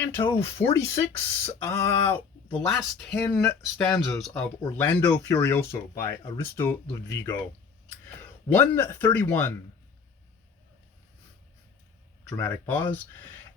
Canto 46, the last 10 stanzas of Orlando Furioso by Aristo Ludvigo. 131. Dramatic pause.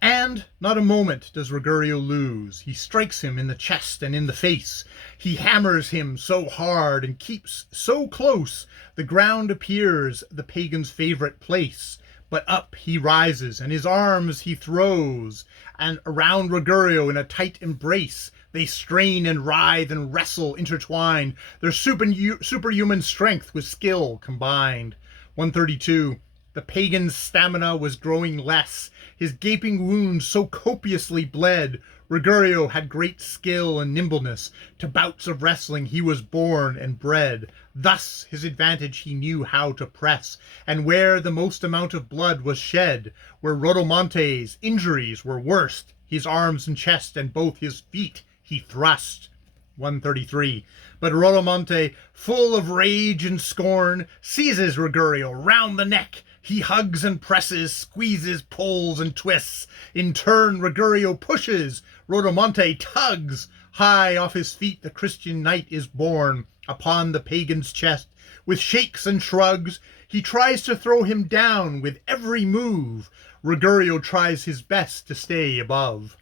And not a moment does Ruggiero lose. He strikes him in the chest and in the face. He hammers him so hard and keeps so close, the ground appears the pagan's favorite place. But up he rises, and his arms he throws, and around Ruggiero in a tight embrace they strain and writhe and wrestle intertwined, their superhuman strength with skill combined. 132. The pagan's stamina was growing less, his gaping wounds so copiously bled. Ruggiero had great skill and nimbleness, to bouts of wrestling he was born and bred. Thus his advantage he knew how to press, and where the most amount of blood was shed, where Rodomonte's injuries were worst, his arms and chest and both his feet he thrust. 133. But Rodomonte, full of rage and scorn, seizes Ruggiero round the neck. He hugs and presses, squeezes, pulls, and twists. In turn, Ruggiero pushes, Rodomonte tugs. High off his feet the Christian knight is borne. Upon the pagan's chest, with shakes and shrugs, he tries to throw him down with every move. Ruggiero tries his best to stay above.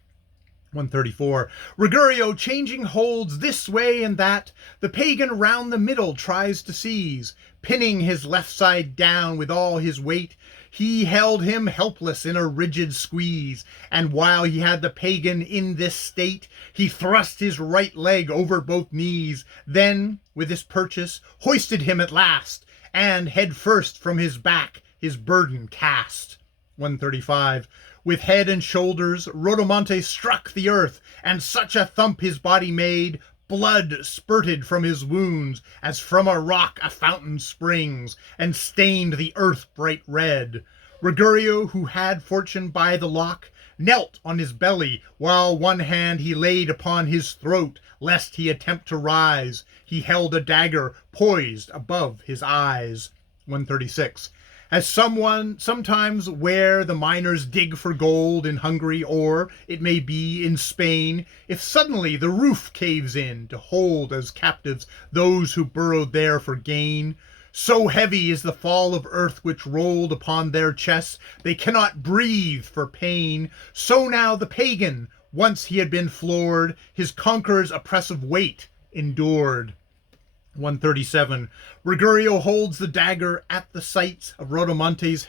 134. Ruggiero changing holds this way and that, the pagan round the middle tries to seize. Pinning his left side down with all his weight, he held him helpless in a rigid squeeze, and while he had the pagan in this state, he thrust his right leg over both knees, then, with his purchase, hoisted him at last, and head first from his back his burden cast. 135. With head and shoulders, Rodomonte struck the earth, and such a thump his body made, blood spurted from his wounds, as from a rock a fountain springs, and stained the earth bright red. Ruggiero, who had fortune by the lock, knelt on his belly, while one hand he laid upon his throat, lest he attempt to rise. He held a dagger poised above his eyes. 136. As sometimes where the miners dig for gold in Hungary, or, it may be, in Spain, if suddenly the roof caves in to hold as captives those who burrowed there for gain, so heavy is the fall of earth which rolled upon their chests, they cannot breathe for pain. So now the pagan, once he had been floored, his conqueror's oppressive weight endured. 137. Ruggiero holds the dagger at the sights of Rodomonte's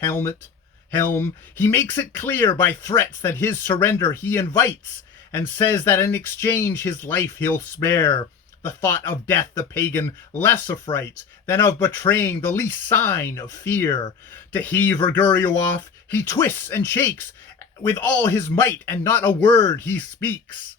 helm. He makes it clear by threats that his surrender he invites, and says that in exchange his life he'll spare. The thought of death the pagan less affrights than of betraying the least sign of fear. To heave Ruggiero off, he twists and shakes with all his might, and not a word he speaks.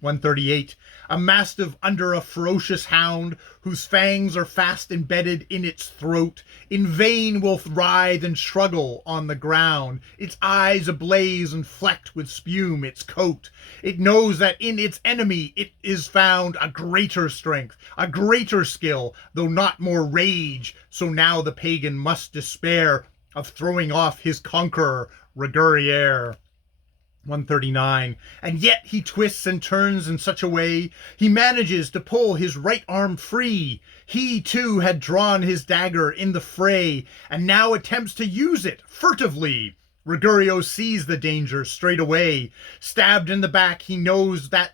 138. A mastiff under a ferocious hound, whose fangs are fast embedded in its throat, in vain will writhe and struggle on the ground, its eyes ablaze and flecked with spume its coat. It knows that in its enemy it is found a greater strength, a greater skill, though not more rage. So now the pagan must despair of throwing off his conqueror, Ruggiero. 139. And yet he twists and turns in such a way, he manages to pull his right arm free. He too had drawn his dagger in the fray, and now attempts to use it furtively. Ruggiero sees the danger straight away. Stabbed in the back, he knows that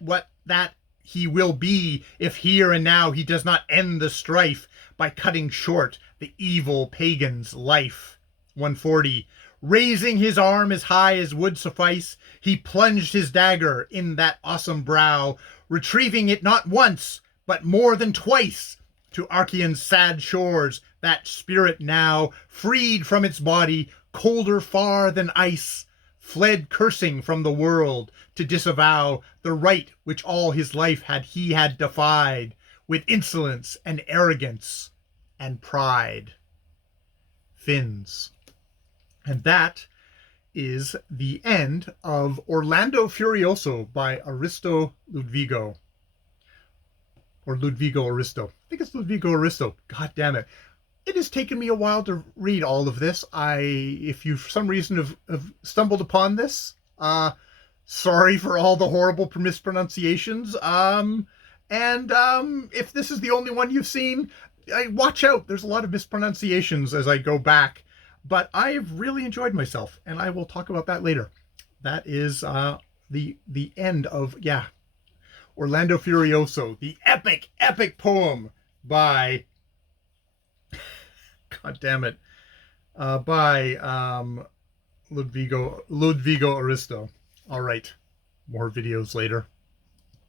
he will be, if here and now he does not end the strife by cutting short the evil pagan's life. 140. Raising his arm as high as would suffice, he plunged his dagger in that awesome brow, retrieving it not once, but more than twice, to Archean's sad shores. That spirit now, freed from its body, colder far than ice, fled cursing from the world, to disavow the right which all his life he had defied, with insolence and arrogance and pride. Fins. And that is the end of Orlando Furioso by Aristo Ludvigo. Or Ludvigo Aristo. I think it's Ludvigo Aristo. God damn it. It has taken me a while to read all of this. If you for some reason have stumbled upon this, Sorry for all the horrible mispronunciations. If this is the only one you've seen, watch out. There's a lot of mispronunciations as I go back. But I've really enjoyed myself, and I will talk about that later. That is the end of, yeah, Orlando Furioso, the epic poem by, God damn it, by Ludvigo Aristo. All right, more videos later.